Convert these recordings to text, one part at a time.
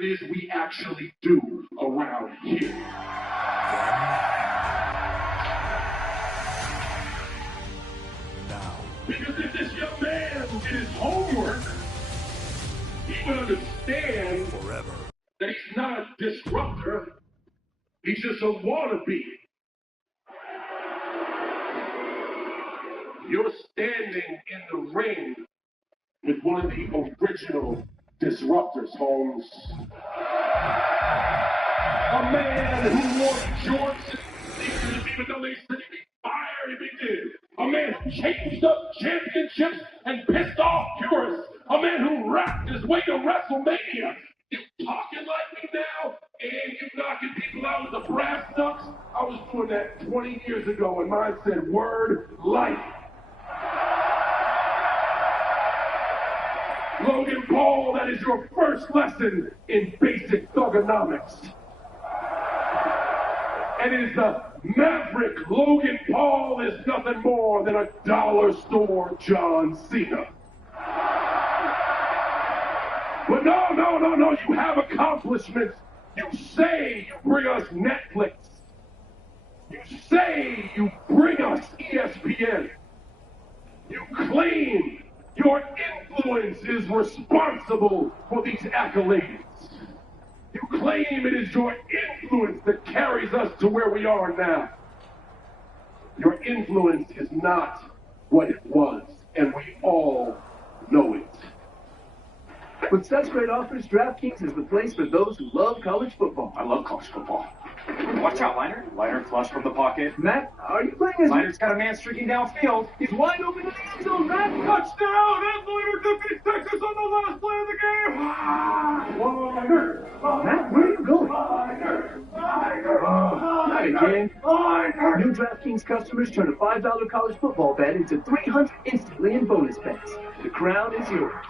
it is we actually do around here. Now. Because if this young man did his homework, he would understand Forever. that he's not a disruptor, he's just a wannabe. You're standing in the ring with one of the original disruptors, Holmes. A man who wore jorts and sneakers even though they said he'd be fired if he did. A man who changed up championships and pissed off purists. A man who rapped his way to WrestleMania. You talking like me now, and you knocking people out with the brass knucks? I was doing that 20 years ago, and mine said word life. Logan Paul, that is your first lesson in basic thugonomics. And is the Maverick Logan Paul is nothing more than a dollar store John Cena. But no, you have accomplishments. You say you bring us Netflix. You say you bring us ESPN. You claim your influence is responsible for these accolades. You claim it is your influence that carries us to where we are now. Your influence is not what it was, and we all know it. With such great offers, DraftKings is the place for those who love college football. I love college football. Watch out, Liner. Liner flush from the pocket. Matt, are you playing as... Liner's got a man streaking downfield. He's wide open in the end zone, Matt. Touchdown! And Liner defeats Texas on the last play of the game. Liner. Matt, where are you going? Liner. Not again. New DraftKings customers turn a $5 college football bet into $300 instantly in bonus bets. The crown is yours.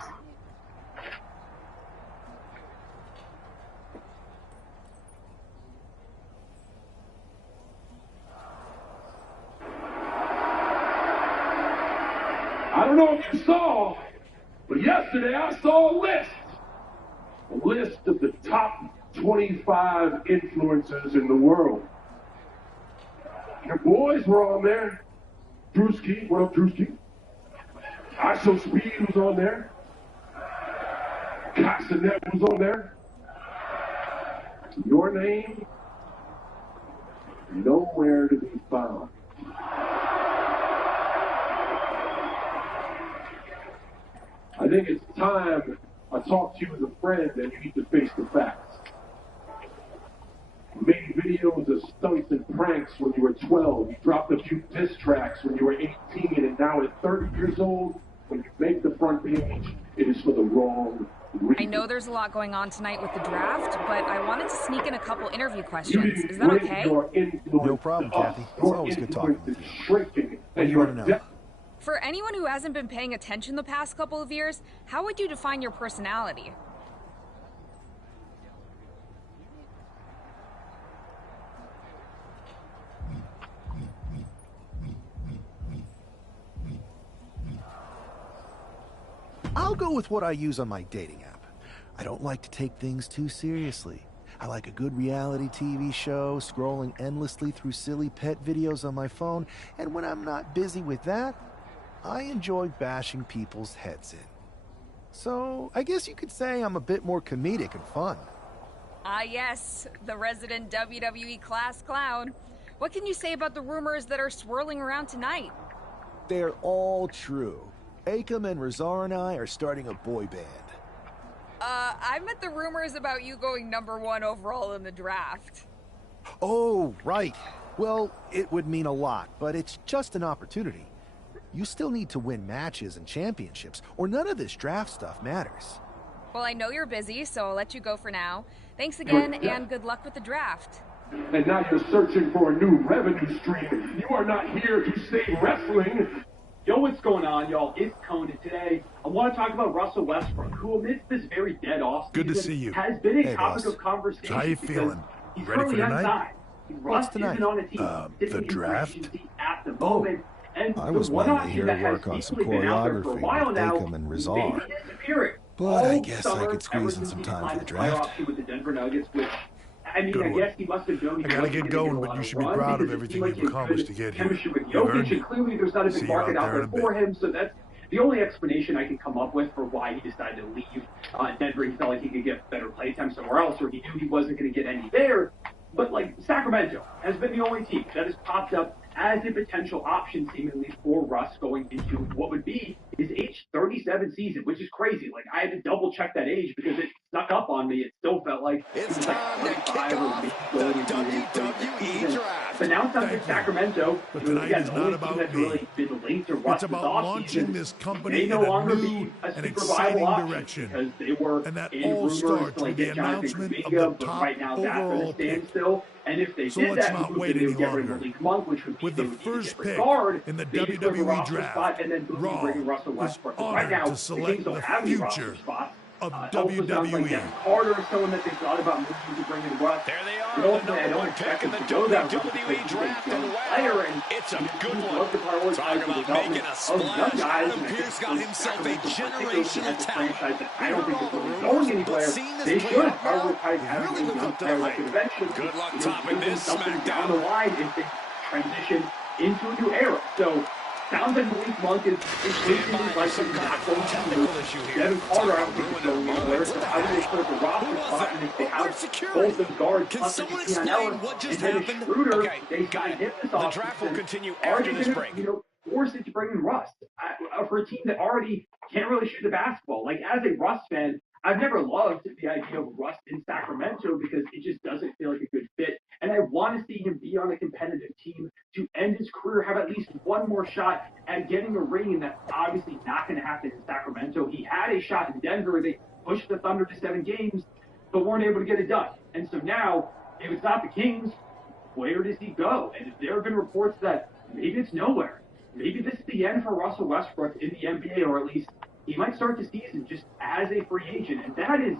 I don't know if you saw, but yesterday I saw a list. A list of the top 25 influencers in the world. Your boys were on there. Drewski, what up, Drewski? I Show Speed was on there. Castanet was on there. Your name, nowhere to be found. I think it's time I talk to you as a friend and you need to face the facts. You made videos of stunts and pranks when you were 12. You dropped a few diss tracks when you were 18, and now at 30 years old, when you make the front page, it is for the wrong reason. I know there's a lot going on tonight with the draft, but I wanted to sneak in a couple interview questions. Is that okay? No problem, Kathy. It's always good talking with you. Shrinking, What do you want to know? For anyone who hasn't been paying attention the past couple of years, how would you define your personality? I'll go with what I use on my dating app. I don't like to take things too seriously. I like a good reality TV show, scrolling endlessly through silly pet videos on my phone, and when I'm not busy with that, I enjoy bashing people's heads in. So, I guess you could say I'm a bit more comedic and fun. Ah yes, the resident WWE class clown. What can you say about the rumors that are swirling around tonight? They're all true. Akam and Razar and I are starting a boy band. I meant the rumors about you going #1 overall in the draft. Oh, right. Well, it would mean a lot, but it's just an opportunity. You still need to win matches and championships, or none of this draft stuff matters. Well, I know you're busy, so I'll let you go for now. Thanks again, and good luck with the draft. And now you're searching for a new revenue stream. You are not here to save wrestling. Yo, what's going on, y'all? It's Conan. Today, I want to talk about Russell Westbrook, who amidst this very dead offseason Good to see you. has been a Hey, topic boss. of conversation. How you because feeling? He's Ready for currently tonight? outside. What's tonight? Isn't on a team. The Sitting in draft? free agency at the Oh, moment. And I the was one wanting to option hear that you has work on some equally been out there for a choreography while with now Akam and is Razar. maybe disappearing. But I guess I could squeeze in some time for the draft. With the Denver Nuggets, which, I mean, I guess he must have known. I gotta get going, but you should be proud of everything you've accomplished to get here. Chemistry with Jokic, and clearly there's not a big market out there for him, so that's the only explanation I can come up with for why he decided to leave Denver. He felt like he could get better play time somewhere else, or he knew he wasn't going to get any there. But, like, Sacramento has been the only team that has popped up as a potential option, seemingly, for Russ going into what would be his age 37 season, which is crazy. Like, I had to double-check that age because it snuck up on me. It still felt like it's time to kick off the WWE draft. But now it's time for Sacramento. But tonight is not about me. Really been linked to Russ. It's about launching this company in no a longer new and exciting direction. Because they were and that in all rumors starts to, like, with the get Jonathan announcement of Kuminga, the but top right now that's overall going to stand pick. still. And if they So did let's that, not wait they any would get rid of longer. Malik Monk, which would be With the first pick guard, in the maybe for the WWE roster draft, spot, and then Raw bring Russell is Westbrook. Right honored now, to the select Kings don't the have any roster future spots. of Also sounds like WWE. Devin Carter is someone that they thought about moving to bring in Russ. There they But are, the ultimately, I number don't one expect pick in him the to go that route WWE because he's a draft, young and player, wow, and it's a you good love one. to prioritize Talk the about development making a of young splash. guys, Adam and I Pearce think got himself a generational talent. I don't think all the they're rumors, going anywhere. but seeing this They play should out now, prioritize having really a live young up to player the that hype. could eventually Good luck do topping this something down SmackDown. the line if they transition into a new era. So sounds like Malik Monk is increasingly like some not going to move. Devin Carter, I don't think is going anywhere. So how do they put up a roster spot? And if they have both those guards, Can plus someone Keanu explain Ellis, what just and Dennis happened? Schroeder, Okay, they got signed it. him this The draft will offseason. continue Are after they this gonna, break. force it to bring in Russ for a team that already can't really shoot the basketball? Like, as a Russ fan, I've never loved the idea of Russ in Sacramento because it just doesn't feel like a good fit. And I want to see him be on a competitive team to end his career, have at least one more shot at getting a ring, and that's obviously not going to happen in Sacramento. He had a shot in Denver. They pushed the Thunder to 7 games, but weren't able to get it done. And so now, if it's not the Kings, where does he go? And there have been reports that maybe it's nowhere. Maybe this is the end for Russell Westbrook in the NBA, or at least he might start the season just as a free agent. And that is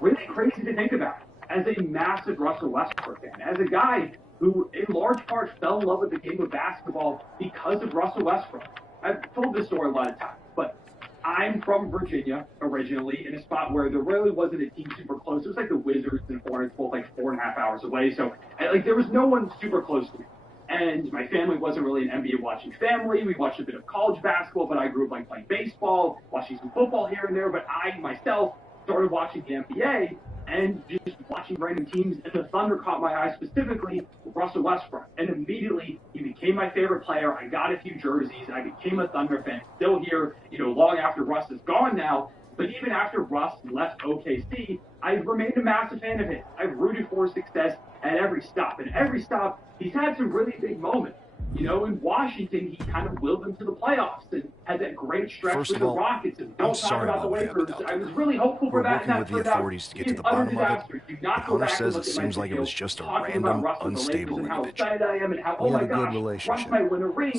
really crazy to think about as a massive Russell Westbrook fan, as a guy who in large part fell in love with the game of basketball because of Russell Westbrook. I've told this story a lot of times, but I'm from Virginia originally, in a spot where there really wasn't a team super close. It was like the Wizards and Hornets, both like 4.5 hours away. So like there was no one super close to me. And my family wasn't really an NBA watching family. We watched a bit of college basketball, but I grew up like playing baseball, watching some football here and there. But I myself started watching the NBA and just watching random teams. And the Thunder caught my eye specifically with Russell Westbrook. And immediately he became my favorite player. I got a few jerseys. I became a Thunder fan. Still here, long after Russ is gone now. But even after Russ left OKC, I remained a massive fan of his. I rooted for his success at every stop. And every stop, he's had some really big moments. In Washington, he kind of willed them to the playoffs and had that great stretch with the Rockets. And don't talk about the Lakers. I was really hopeful for that. We're working with the authorities to get to the bottom of it. Hunter says it seems like it was just a random, unstable individual. We have a good relationship,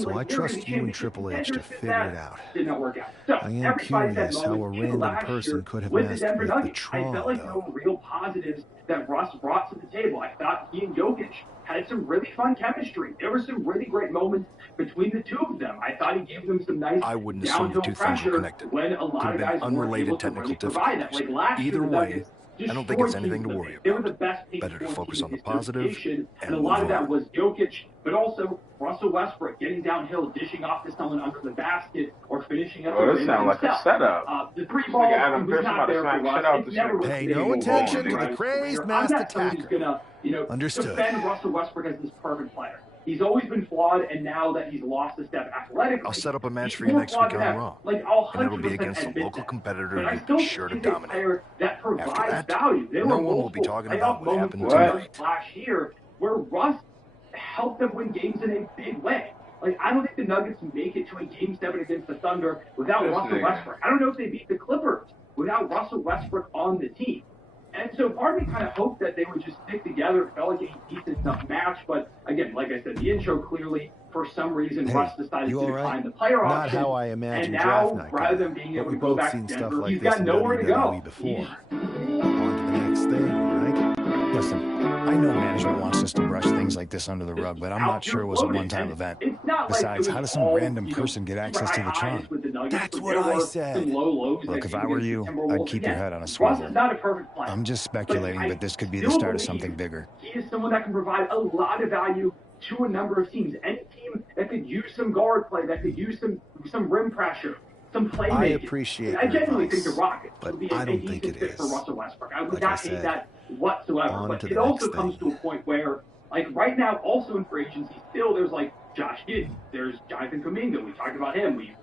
so I trust you and Triple H to figure it out. Did not work out. I am curious how a random person could have messed with the Tron, I felt like there were real positives that Russ brought to the table. I thought he and Jokic had some really fun chemistry. There were some really great moments between the two of them. I thought he gave them some nice I wouldn't assume the two things were connected. When a lot of guys unrelated technical difficulties. Either way, I don't think it's anything to worry about. They were the best Better to focus on the positive and a lot of that was Jokic, but also Russell Westbrook getting downhill, dishing off to someone under the basket, or finishing up. Oh, this sounds like a setup. The three ball was not there for Russ. Pay no attention to the crazed masked attacker. Understood. Defend Russell Westbrook as this perfect player. He's always been flawed, and now that he's lost a step athletically, I'll set up a match for you next week on Raw. And it'll be against a local competitor you're sure to dominate. After that, no one will be talking about what happened tonight. Last year, where Russ helped them win games in a big way. Like, I don't think the Nuggets make it to a Game 7 against the Thunder without Russell Westbrook. I don't know if they beat the Clippers without Russell Westbrook on the team. And so part of me kind of hoped that they would just stick together. It felt like a decent enough match. But again, like I said, the intro clearly, for some reason, Russ decided to decline the player option. Not how I imagined and now, draft night. rather than being able to go back to Denver, like he's got nowhere to go. Before. On to the next thing, right? Listen, I know management wants us to brush things like like this under the rug, but I'm not sure it was a one-time event. Besides, how does some random person get access to the Tron? That's what I said. Look, if I were you, I'd keep your head on a swivel. I'm just speculating, but this could be the start of something bigger. He is someone that can provide a lot of value to a number of teams. Any team that could use some guard play, that could use some rim pressure, some playmaking. I appreciate I genuinely think the Rockets but would be I a don't think decent it fit is. for Russell Westbrook. I would Like not I hate said, that whatsoever. on But to it the also next comes thing. to a point where, like right now, also in free agency, still there's like Josh Giddey, there's Jonathan Kuminga. We talked about him. We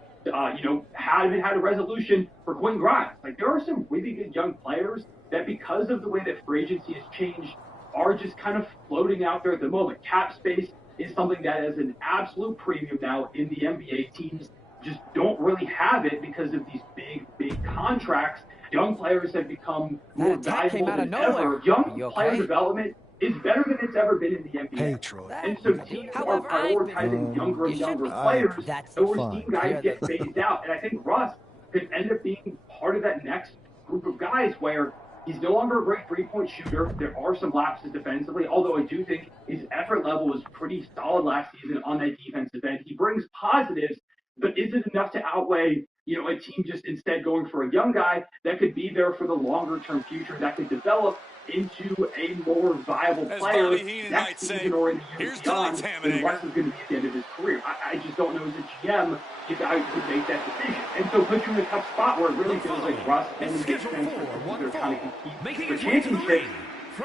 haven't had a resolution for Quentin Grimes. Like there are some really good young players that, because of the way that free agency has changed, are just kind of floating out there at the moment. Cap space is something that is an absolute premium now in the NBA. Teams just don't really have it because of these big contracts. Young players have become more valuable than ever. Young player development is better than it's ever been in the NBA. Hey, Troy. And so teams are prioritizing younger and younger players, and we're seeing guys get phased out. And I think Russ could end up being part of that next group of guys where he's no longer a great three-point shooter. There are some lapses defensively, although I do think his effort level was pretty solid last season on that defensive end. He brings positives, but is it enough to outweigh, a team just instead going for a young guy that could be there for the longer-term future, that could develop into a more viable player next season or in the years beyond, then Russ is going to be at the end of his career. I just don't know as a GM if I could make that decision. And so put you in a tough spot where it really feels like Russ and the makes sense for they're trying to compete for championships.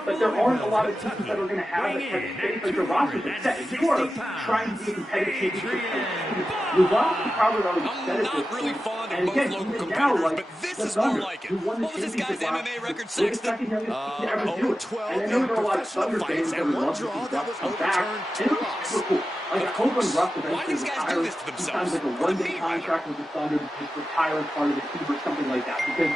But there aren't a lot of teams that are going to have that type of space. Like the rosters are set. If you are trying to be a competitive championship, the roster probably already set at this really point. fond of And most again, local even competitors, now, but this is Thunder, more like it. who won the What was this guy's championship last MMA record, year, Sexton? the second youngest team to ever do it. And I know there are a lot of Thunder fans that would love to see Russ come back. And it was super cool. Like, I hope when Russ eventually retires, he signs like a one-day contract with the Thunder to just retire as part of the team or something like that. Because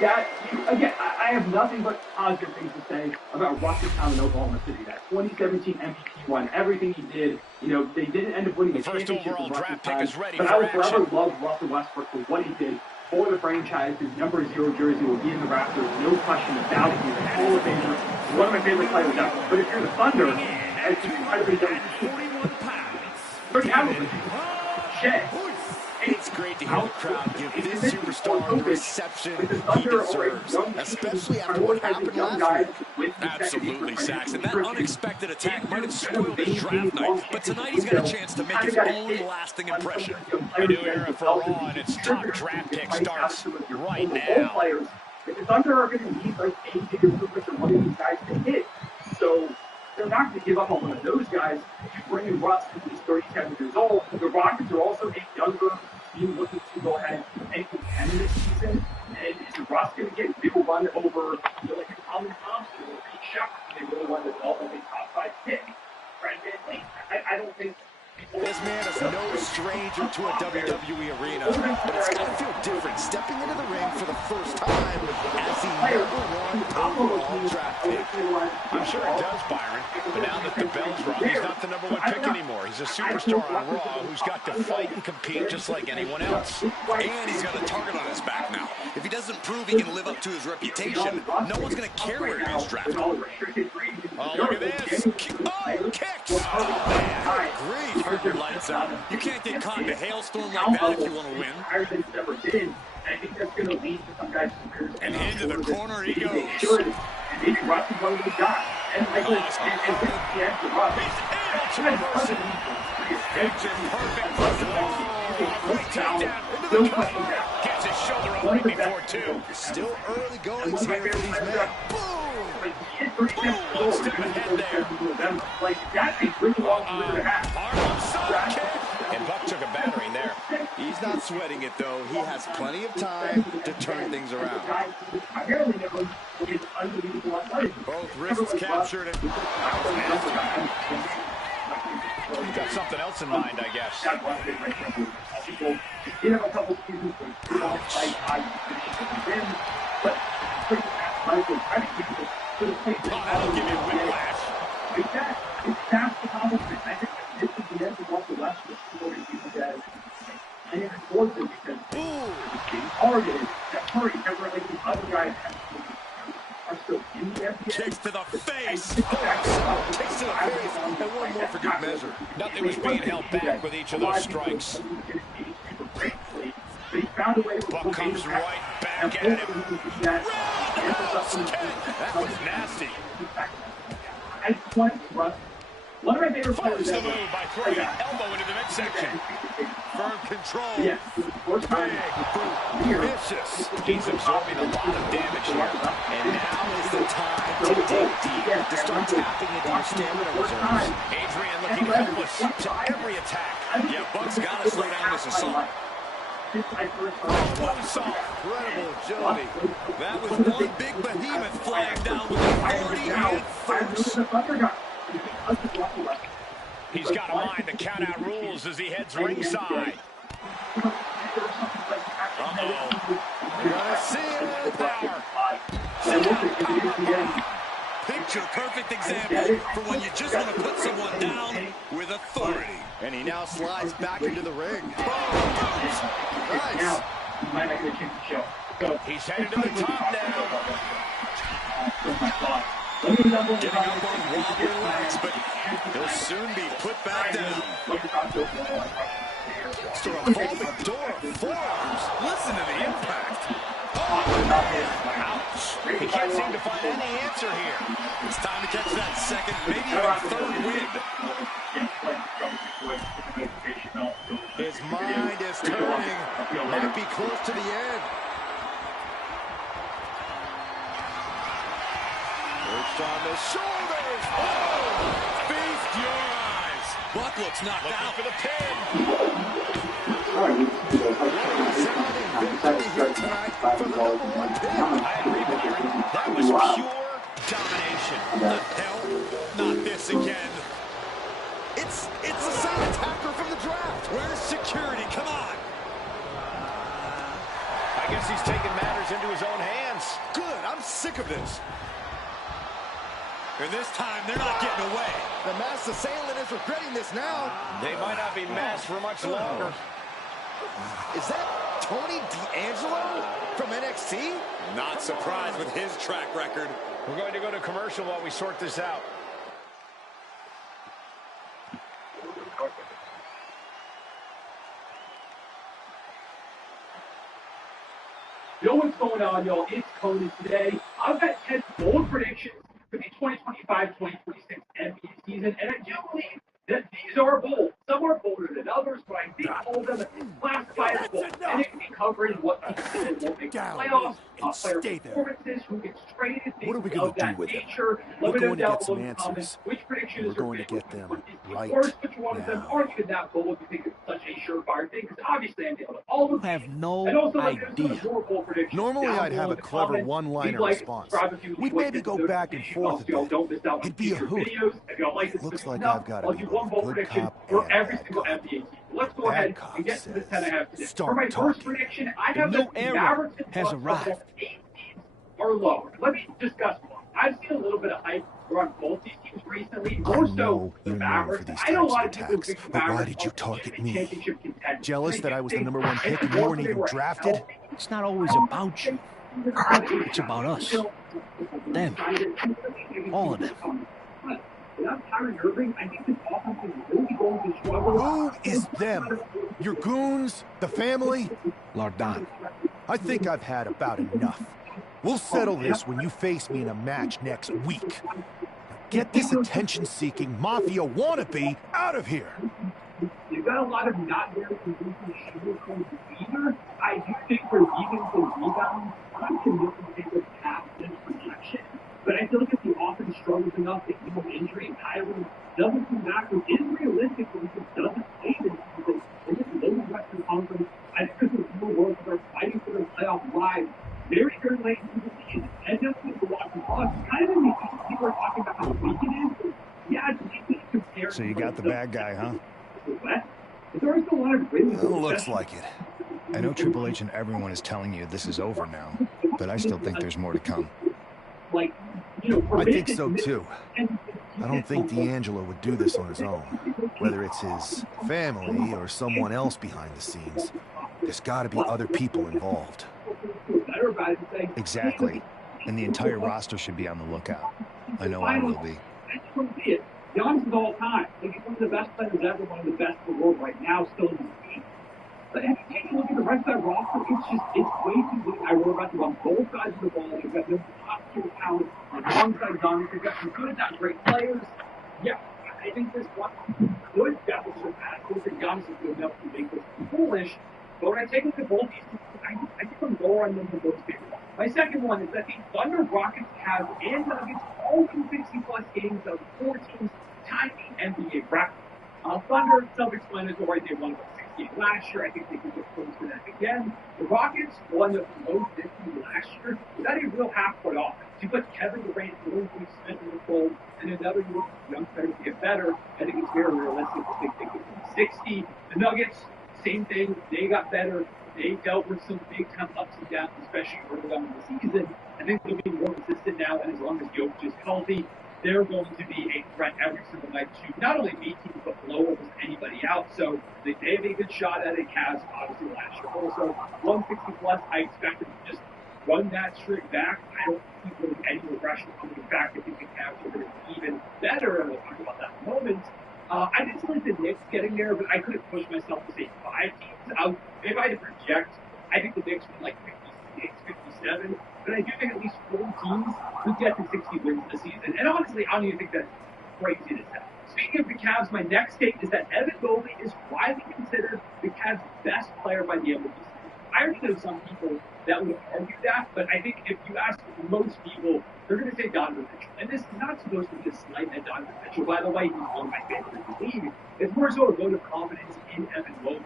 that, again, I have nothing but positive things to say about Russ's time in Oklahoma City. That 2017 MVP run, everything he did, they didn't end up winning the championship in Russ's time, but I will forever love Russell Westbrook for what he did for the franchise. His number 0 jersey will be in the rafters, no question about it. He's a Hall of Famer, one of my favorite players ever. But if you're the Thunder, it's incredibly Shea. It's great to hear the crowd give this superstar the reception he deserves, especially after what happened last week. Absolutely, Saxon. That unexpected attack might have spoiled his draft night, but tonight he's got a chance to make his own lasting impression. A new era for Raw, and its top draft pick starts right now. If the Thunder are going to need like a big improvement or one of these guys to hit, so they're not going to give up on one of those guys. You bring in Russ, who's 37 years old. The Rockets are also a younger team looking to go ahead and contend this season. And is Russ going to get real run over like a Colin Thompson or Pete Shepard? They really want to develop a top 5 pick. Fred VanVleet. I don't think. This man is no stranger to a WWE arena, but it's got to feel different stepping into the ring for the first time as the #1 overall draft pick. I'm sure it does, Byron. But now that the bell's rung, he's not the #1 pick anymore. He's a superstar on Raw who's got to fight and compete just like anyone else. And he's got a target on his back now. If he doesn't prove he can live up to his reputation, no one's going to care where he is drafted. Oh, look at this. Oh, kicks! Man, great. Turn your lights out. You can't get caught in a hailstorm like that if you want to win. I think that's going to lead to some guys. And into the corner he goes. And maybe Russ is one of those guys. And like, and the answer, Russ. It's a perfect great takedown into the corner. Gets his shoulder up right before two. Still early goings here for these men. Boom! One step ahead there. Like, that's a really long career to have. Harlem kick. And Buck took a battering there. He's not sweating it, though. He has plenty of time to turn things around. Both wrists captured. And you've got something else in mind, I guess. That'll give you whiplash. It's past accomplishment. I think this is the end of Russell Westbrook. And it rewards him because he's being targeted. That Curry, never like the other guys are still in the NBA. kicks to the face. Oh, kicks to the face, and one more for good measure. Nothing was being held back with each of those strikes. Buck comes right back at him. That was nasty. One of my favorite players the move by throwing an elbow into the midsection. Firm control. Big, vicious. He's absorbing a lot of damage here. And now is the time to dig deep, to start tapping into your stamina reserves. Adrian looking helpless to every attack. Yeah, Buck's got to slow down this assault. Incredible agility. That was one big behemoth flying down with authority and force. He's got a mind to count out rules as he heads ringside. Uh-oh. You're gonna see it in power. Picture-perfect example for when you just want to put someone down with authority. And he now slides back into the ring. Nice. He's headed to the top now. Getting up on wobbly legs, but he'll soon be put back down. It's a revolving door of forearms. Listen to the impact. Ouch. He can't seem to find any answer here. It's time to catch that second, maybe even third wind. His mind is turning. Might be close to the end. Perched on the shoulders. Oh! Feast your eyes. Buck looks knocked out for the pin. Here tonight for the #1 pin. I agree, Byron. That was pure domination. The hell? Not this again. It's the same attacker from the draft. Where's security? Come on. I guess he's taking matters into his own hands. Good. I'm sick of this. And this time, they're not getting away. The masked assailant is regretting this now. They might not be masked for much longer. Is that Tony D'Angelo from NXT? Not surprised with his track record. We're going to go to commercial while we sort this out. You know what's going on, y'all? It's Conan today. I've got 10 bold predictions for the 2025-2026 NBA season, and I do believe that these are bold. Some are bolder than others, but I think all of them classifiable. And it can be covering what won't make the playoffs, player performances, who gets traded, what are we going to do with nature. them? We're going to get some answers. answers. Which predictions we're going to get them right Of course, which one of them aren't even that bold if you think it's such a surefire thing? Because obviously I'm able to all of them. I have no idea. Normally I'd have a clever one-liner response. We'd maybe go back and forth a bit. It'd be a hoot. Looks like I've got a good cop for every and single bad NBA team. Let's go ahead and get to the 10 I have today. For my first prediction, I have the era has arrived. 8 teams or lower. Let me discuss one. I've seen a little bit of hype around both these teams recently, more so the Mavericks. I know a lot of people think the Mavericks. Why did you target me? Jealous that I was the #1 pick and you weren't even drafted? It's not always about you. It's about us. Them. All of them. Who is them? Your goons? The family? Lardan. I think I've had about enough. We'll settle this when you face me in a match next week. Now get this attention-seeking mafia wannabe out of here. You've got a lot of not very convincing sugarcoat either. I do think for defense and rebounds, I'm convinced they would have this projection. But I feel like if the offense struggles enough to keep an injury, Kyrie doesn't come back, which is realistic, but he just doesn't play this season. In this low Western Conference, I think there's a real world where they're fighting for their playoff lives very, very late into the season. And just with the Washington Bucks, kind of in the East, people are talking about how weak it is. Yeah, it's easy to compare. So you got the bad guy, huh? Looks like it. I know Triple H and everyone is telling you this is over now, but I still think there's more to come. I think so too. I don't think D'Angelo would do this on his own. Whether it's his family or someone else behind the scenes, there's got to be other people involved. Exactly. And the entire roster should be on the lookout. I know I will be. I just want to see it. Giannis is all time. Like, he's one of the best players ever, one of the best in the world right now, still in the league. But if you take a look at the rest of that roster, it's way too big. I worry about them on both sides of the ball. They've got no top tier talent on one side of Giannis. They've got some good, not great players. Yeah, I think this one good deficit passes and Giannis is good enough to make this foolish. But when I take a look at both these teams, I think I'm lower on them than those people. My second one is that the Thunder, Rockets, Cavs, and Nuggets all win 60-plus games of 4 teams tied the NBA record. Thunder, self-explanatory, they won about 68 last year. I think they can get close to that again. The Rockets won the low 50 last year without a real half-court offense. You put Kevin Durant, Jordan Smith in the fold, and another young player to get better. I think it's very realistic to think they could win 60. The Nuggets, same thing. They got better. They dealt with some big-time ups and downs, especially early on in the season. I think they'll be more consistent now, and as long as Jokic is healthy, they're going to be a threat every single night to not only beat teams, but blow almost anybody out. So they have a good shot at it. Cavs, obviously, last year also. 160-plus, I expect them to just run that streak back. I don't see really any regression coming back. I think the Cavs are going to be even better, and we'll talk about that in a moment. I did still like the Knicks getting there, but I couldn't push myself to say 5 teams. If I had to project, I think the Knicks win like 56, 57. But I do think at least 4 teams would get to 60 wins this season. And honestly, I don't even think that's crazy to say. Speaking of the Cavs, my next take is that Evan Mobley is widely considered the Cavs' best player by the end of the season. I already know some people that would argue that, but I think if you ask most people, they're going to say Donovan Mitchell. And this is not supposed to be a slight at Donovan Mitchell. By the way, he's one of my favorites in the league. It's more so a vote of confidence in Evan Mobley.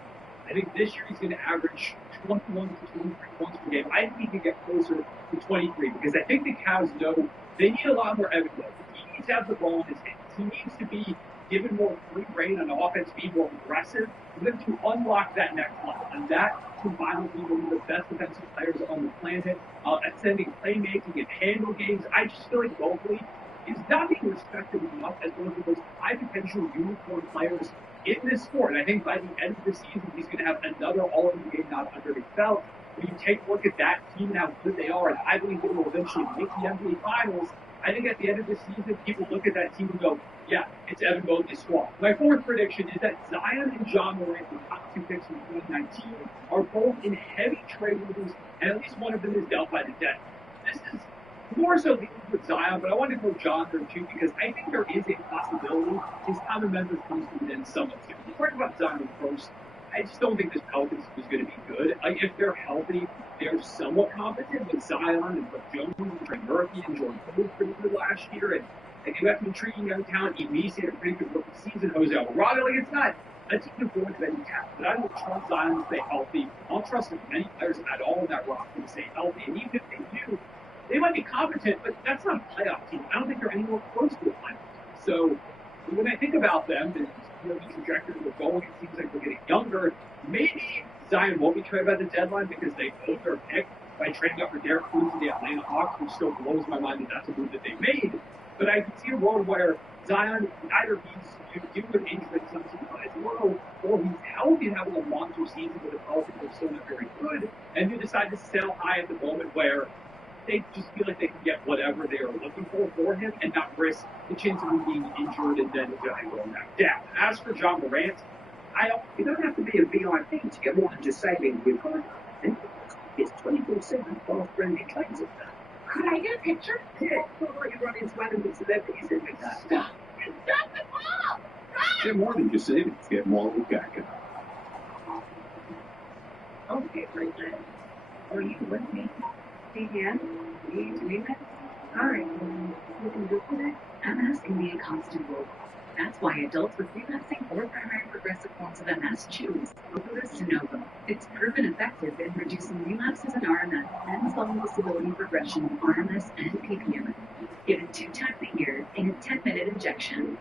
I think this year he's going to average 21 to 23 points per game. I think he can get closer to 23 because I think the Cavs know they need a lot more Evan Mobley. He needs to have the ball in his hands. He needs to be given more free reign on offense, be more aggressive, for them to unlock that next level. And that, combined with being one of the best defensive players on the planet, at sending playmaking and handle games, I just feel like Mobley is not being respected enough as one of the most high-potential unicorn players in this sport. And I think by the end of the season, he's going to have another All-NBA nod under his belt. When you take a look at that team and how good they are, and I believe they will eventually make the NBA Finals, I think at the end of the season, people look at that team and go, yeah, it's Evan Mobley's squad. My fourth prediction is that Zion and John Morant, the top 2 picks in 2019, are both in heavy trade rumors, and at least one of them is dealt by the dead. This is more so leaning with Zion, but I want to go John there too, because I think there is a possibility his time in Memphis comes to an end somewhat soon. You talk about Zion first. I just don't think this Pelicans is going to be good. Like, if they're healthy, they're somewhat competent with Zion and Brooke Jones and Trey Murphy and Jordan Poole pretty good last year. And you have some intriguing young talent. Embiid had a pretty good rookie season. Jose Alvarado, like, it's not a team to go into any talent. But I don't trust Zion to stay healthy. I don't trust many players at all in that roster to stay healthy. And even if they do, they might be competent, but that's not a playoff team. I don't think they're anywhere close to a playoff team. So when I think about them, and the trajectory they're going, it seems like they're getting younger. Maybe Zion won't be traded by the deadline because they both are picked by trading up for Derek Cruz and the Atlanta Hawks, which still blows my mind that that's a move that they made. But I can see a world where Zion, either he's due to an injury at some point, or he's healthy and having a monster season with the Pelicans are still not very good, and they decide to sell high at the moment where they just feel like they can get whatever they are looking for him and not risk the chance of him being injured and then going back down. As for John Morant, you don't have to be a VIP to get more than just saving your product. It's 24/7 fast-friendly claims of that. Could I get a picture? Yeah, it's not like you run into animal celebrities every day. Stop! Stop the ball! Get more than just savings. Get more with Bck. Okay, great. Are you with me? Yeah? You doing this? Alright, you can go for it. MS can be a constant role. That's why adults with relapsing or primary progressive forms of MS choose Ocrevus de Novo. It's proven effective in reducing relapses in RMS and slowing disability progression in RMS and PPM. Given 2 times a year in a 10-minute injection.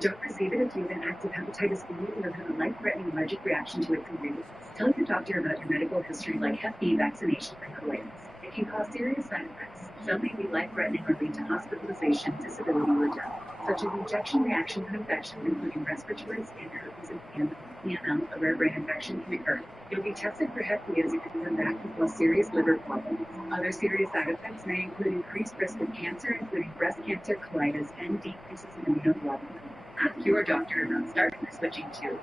Don't receive it if you have an active hepatitis B or have a life-threatening allergic reaction to its ingredients. Tell your doctor about your medical history like Hep B vaccination and colitis. If can cause serious side effects. Some may be life-threatening or lead to hospitalization, disability, or death, such as injection reactions and infections, including respiratory, skin herpes, and PML, a rare brain infection, can occur. You'll be tested for Hep B as you can come back with plus serious liver problems. Other serious side effects may include increased risk of cancer, including breast cancer, colitis, and decreases in immunoglobulin. Ask your doctor about starting or switching to.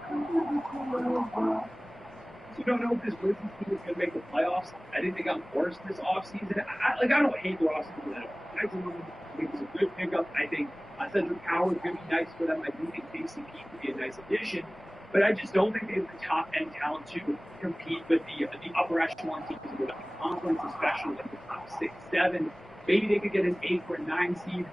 So don't know if this Grizzlies team is going to make the playoffs. I think they got worse this offseason. I don't hate the offseason at all. I think it's a good pickup. I think Cedric Howard could be nice for them. I do think KCP could be a nice addition. But I just don't think they have the top-end talent to compete with the upper echelon teams in the conference, especially like the top 6, 7. Maybe they could get an 8 or a 9 seed.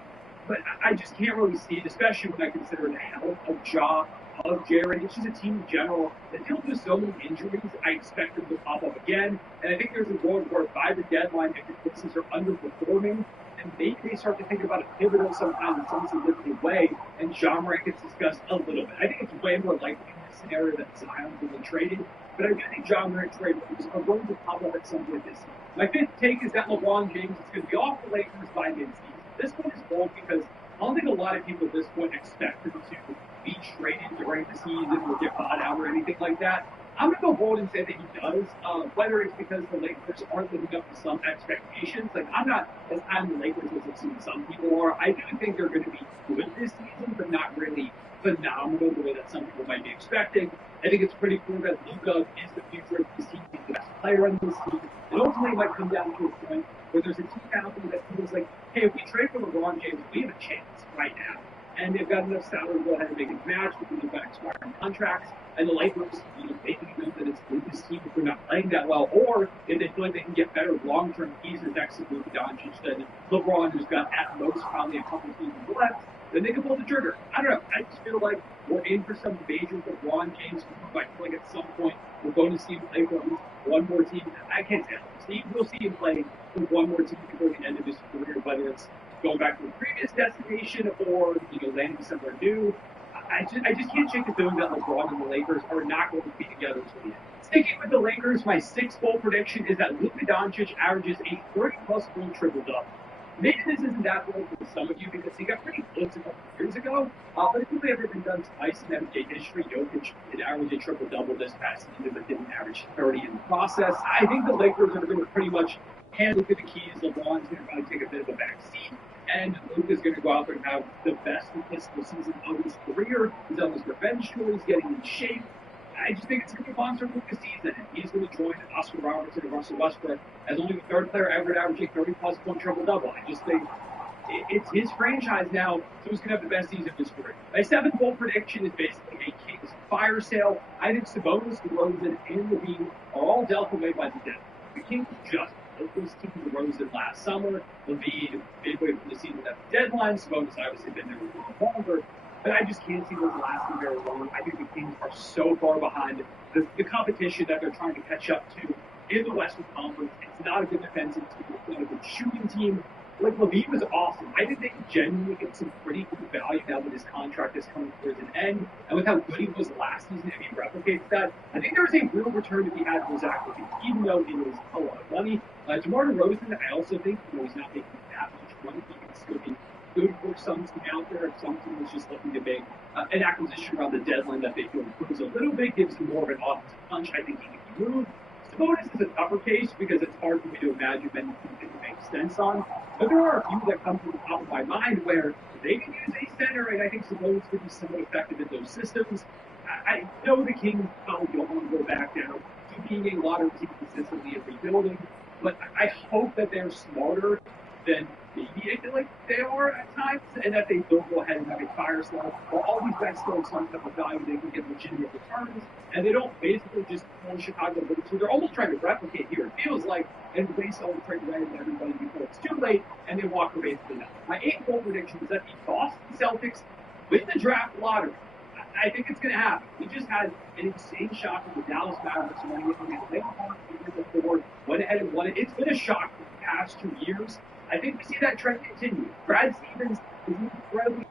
But I just can't really see it, especially when I consider the health of Ja, of Jared. It's just a team in general that deals with so many injuries. I expect them to pop up again. And I think there's a world where by the deadline, if the Grizzlies are underperforming, and maybe they start to think about a pivotal sometime in some significant way, and Ja Morant gets discussed a little bit. I think it's way more likely in this scenario that Zion will be traded. But I do think Ja Morant trade are going to pop up at some point this season. My fifth take is that LeBron James is going to be off the Lakers by mid-season. This one is bold because I don't think a lot of people at this point expect him to be traded during the season or get bought out or anything like that. I'm going to go bold and say that he does, whether it's because the Lakers aren't living up to some expectations. Like, I'm not as high on the Lakers as I've seen some people are. I do think they're going to be good this season, but not really phenomenal the way that some people might be expecting. I think it's pretty clear that Luka is the future of this team. He's the best player on this team. And ultimately, it might come down to a point where there's a team out there that feels like, hey, if we trade for LeBron James, we have a chance right now. And they've got enough salary to go ahead and make it match because they've got expiring contracts. And the Lakers, they think that it's this team if they're not playing that well, or if they feel like they can get better long-term pieces next to Luka Doncic than LeBron, who's got at most probably a couple seasons left, then they can pull the trigger. I don't know. I just feel like we're in for some major LeBron James. I feel like at some point we're going to see him play for at least one more team. I can't tell. We'll see him play for one more team before the end of his career, whether it's going back to the previous destination or landing somewhere new. I just can't shake the feeling that LeBron and the Lakers are not going to be together until the end. Sticking with the Lakers, my 6th bold prediction is that Luka Doncic averages a 30-plus goal triple-double. Maybe this isn't that bold for some of you because he got pretty close a couple of years ago, but it's only ever been done twice in NBA history. Jokic did average a triple-double this past season, but didn't average 30 in the process. I think the Lakers are going to pretty much hand Luka the keys. LeBron's going to probably take a bit of a back seat. And Luka's going to go out there and have the best statistical season of his career. He's on his revenge tour. He's getting in shape. I just think it's going to be a monster Luka season. And he's going to join Oscar Robertson and Russell Westbrook as only the 3rd player ever to average a 30-plus point triple-double. I just think it's his franchise now, so he's going to have the best season of his career. My 7th bold prediction is basically a Kings fire sale. I think Sabonis, DeRozan, and Levine are all dealt away by the deadline. The Kings just those teams DeRozan last summer. Levine midway from the season at the deadline. Sabonis obviously been there a little longer. But I just can't see those lasting very long. I think the Kings are so far behind the competition that they're trying to catch up to in the Western Conference. It's not a good defensive team. It's not a good shooting team. Like, Levine was awesome. I think they can genuinely get some pretty good value now that his contract is coming towards an end. And with how good he was last season, if he replicates that, I think there's a real return to be had for Zach Levine, even though it is a lot of money. DeMar DeRozan, I also think, he's not making that much money. He can still be good for some team out there. If some team is just looking to make an acquisition around the deadline that they feel improves a little bit, gives him more of an offensive punch, I think he can be moved. Sabonis is a tougher case because it's hard for me to imagine many teams that make sense on. But there are a few that come to the top of my mind where they can use a center, and I think Sabonis could be somewhat effective in those systems. I know the Kings probably don't want to go back down to being a lottery team consistently and rebuilding, but I hope that they're smarter than maybe I feel like they are at times, and that they don't go ahead and have a fire sale. While all these guys still have some type of value, they can get legitimate returns, and they don't basically just pull Chicago Bulls. So they're almost trying to replicate here. It feels like, and they sell the trade away with everybody before it's too late, and they walk away basically now. My 8th bold prediction is that the Boston Celtics win the draft lottery. I think it's going to happen. We just had an insane shock with the Dallas Mavericks winning it. We had late before, went ahead and won it. It's been a shock for the past 2 years. I think we see that trend continue. Brad Stevens is incredibly